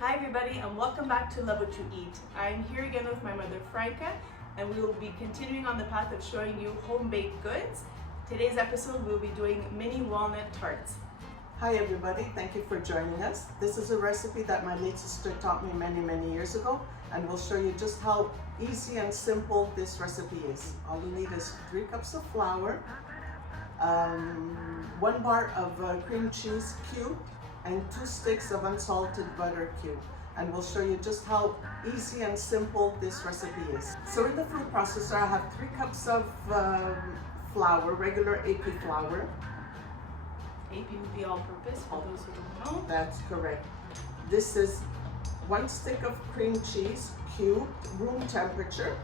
Hi everybody and welcome back to Love What You Eat. I'm here again with my mother Franca and we will be continuing on the path of showing you home-baked goods. Today's episode we'll be doing mini walnut tarts. Hi everybody, thank you for joining us. This is a recipe that my late sister taught me many years ago, and we'll show you just how easy and simple this recipe is. All you need is 3 cups of flour, 1 bar of cream cheese cube, and 2 sticks of unsalted butter cube. And we'll show you just how easy and simple this recipe is. So in the food processor, I have 3 cups of flour, regular AP flour. AP would be all-purpose for those who don't know. That's correct. This is 1 stick of cream cheese cubed, room temperature.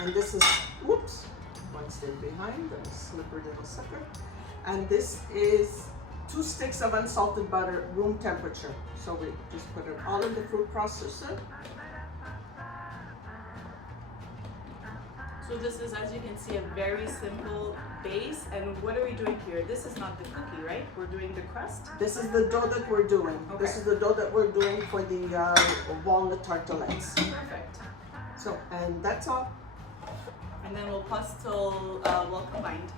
And this is, whoops, 1 stick behind, a slippery little sucker. And this is 2 sticks of unsalted butter, room temperature. So we just put it all in the food processor. So this is, as you can see, a very simple base. And what are we doing here? This is not the cookie, right? We're doing the crust? This is the dough that we're doing. Okay. This is the dough that we're doing for the walnut tartlets. Perfect. So, and that's all. And then we'll pause till well combined.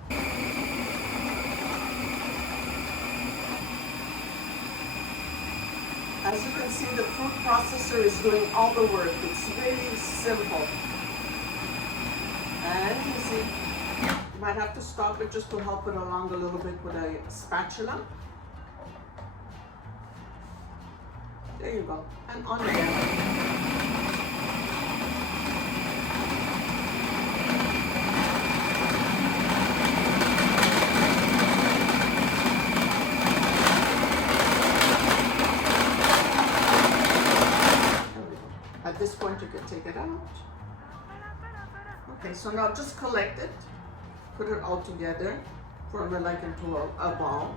As you can see, the food processor is doing all the work. It's really simple and easy. You might have to stop it just to help it along a little bit with a spatula. There you go. And on again. At this point, you can take it out. Okay, so now just collect it, put it all together, form it like into a ball.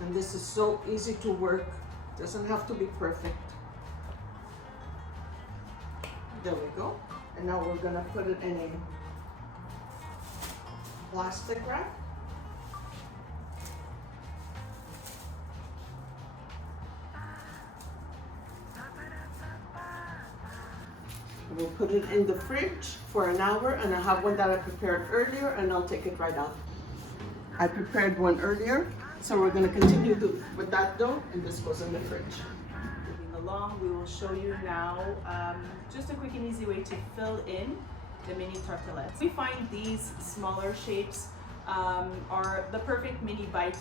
And this is so easy to work, doesn't have to be perfect. There we go. And now we're gonna put it in a plastic wrap. We'll put it in the fridge for an hour, and I have one that I prepared earlier, and I'll take it right out. I prepared one earlier, so we're going to continue with that dough, and this goes in the fridge. Moving along, we will show you now just a quick and easy way to fill in the mini tartlets. We find these smaller shapes are the perfect mini bite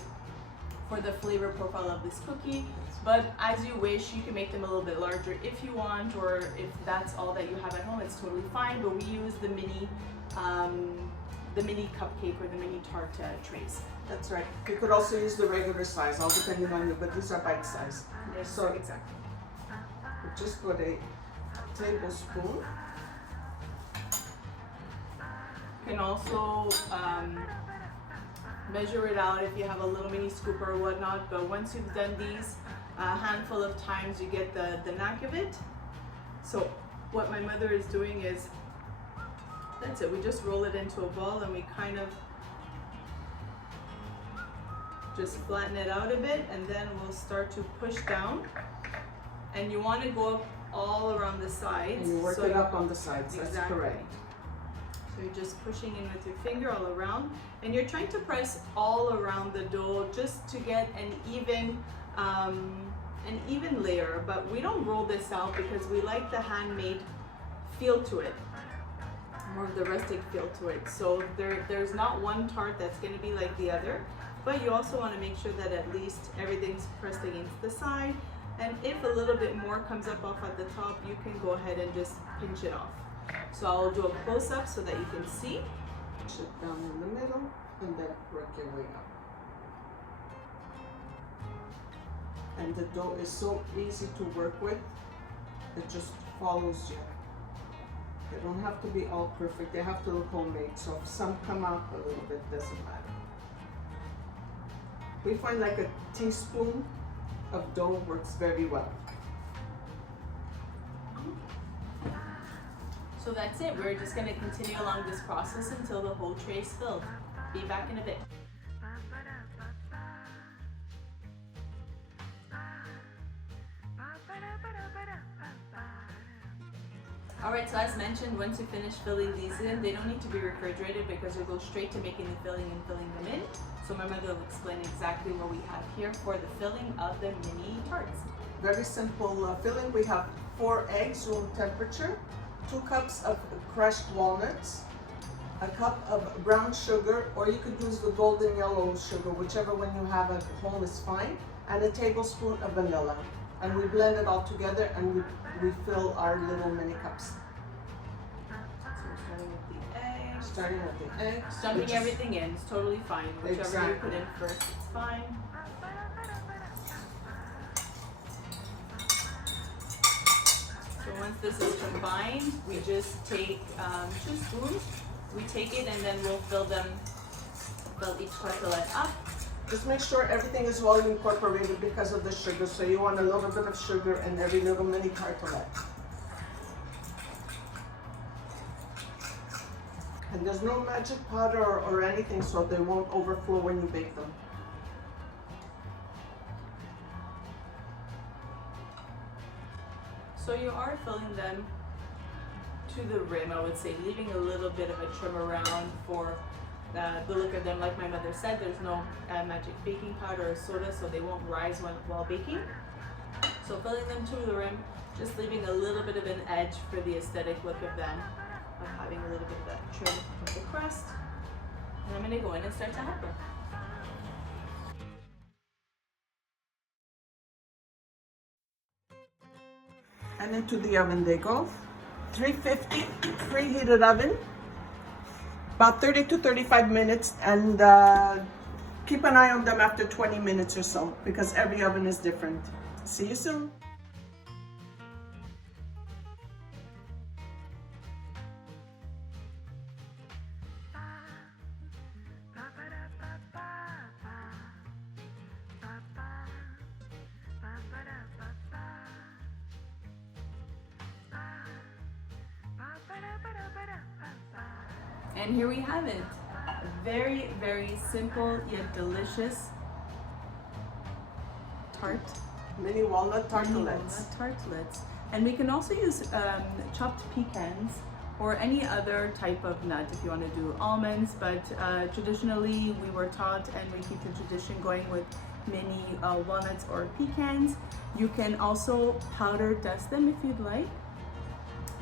for the flavor profile of this cookie, but as you wish, you can make them a little bit larger if you want, or if that's all that you have at home, it's totally fine. But we use the mini cupcake or the mini tart trays. That's right. You could also use the regular size, all depending on you, but these are bite size. Yes, so exactly. Just put a tablespoon. You can also measure it out if you have a little mini scooper or whatnot, but once you've done these a handful of times, you get the knack of it. So what my mother is doing is, that's it, we just roll it into a ball and we kind of just flatten it out a bit, and then we'll start to push down, and you want to go up all around the sides. And you work it up on the sides, Exactly. That's correct. So you're just pushing in with your finger all around, and you're trying to press all around the dough just to get an even layer. But we don't roll this out because we like the handmade feel to it, more of the rustic feel to it. So there's not one tart that's going to be like the other, but you also want to make sure that at least everything's pressed against the side. And if a little bit more comes up off at the top, you can go ahead and just pinch it off. So I'll do a close-up so that you can see. Push it down in the middle and then work your way up. And the dough is so easy to work with, it just follows you. They don't have to be all perfect, they have to look homemade. So if some come out a little bit, doesn't matter. We find like a teaspoon of dough works very well. So that's it. We're just going to continue along this process until the whole tray is filled. Be back in a bit. Alright, so as mentioned, once you finish filling these in, they don't need to be refrigerated because you'll go straight to making the filling and filling them in. So my mother will explain exactly what we have here for the filling of the mini tarts. Very simple filling. We have 4 eggs, room temperature, 2 cups of crushed walnuts, a cup of brown sugar, or you could use the golden yellow sugar, whichever one you have at home is fine, and a tablespoon of vanilla. And we blend it all together and we fill our little mini cups. So we're starting with the eggs. Dumping everything in, it's totally fine. Whichever Exactly. you put in first, it's fine. So once this is combined, we just take 2 spoons. We take it and then we'll fill each tartlet up. Just make sure everything is well incorporated because of the sugar. So you want a little bit of sugar in every little mini tartlet. And there's no magic powder or anything, so they won't overflow when you bake them. So you are filling them to the rim, I would say, leaving a little bit of a trim around for the look of them. Like my mother said, there's no magic baking powder or soda, so they won't rise while baking. So filling them to the rim, just leaving a little bit of an edge for the aesthetic look of them, of having a little bit of that trim of the crust. And I'm gonna go in and start to help her. And into the oven they go. 350 preheated oven, about 30 to 35 minutes, and keep an eye on them after 20 minutes or so because every oven is different. See you soon. And here we have it. Very, very simple yet delicious tart. Mini walnut tartlets. Walnut tartlets. And we can also use chopped pecans or any other type of nut if you want to do almonds, but traditionally we were taught and we keep the tradition going with mini walnuts or pecans. You can also powder dust them if you'd like.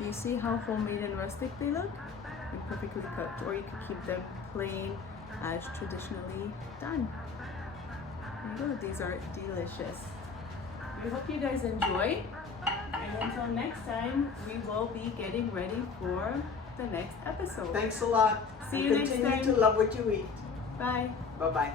You see how homemade and rustic they look? They're perfectly cooked, or you could keep them plain as traditionally done. There you go, these are delicious. We hope you guys enjoy, and until next time, we will be getting ready for the next episode. Thank you a lot. See you next Continue time. to love what you eat. Bye. Bye-bye.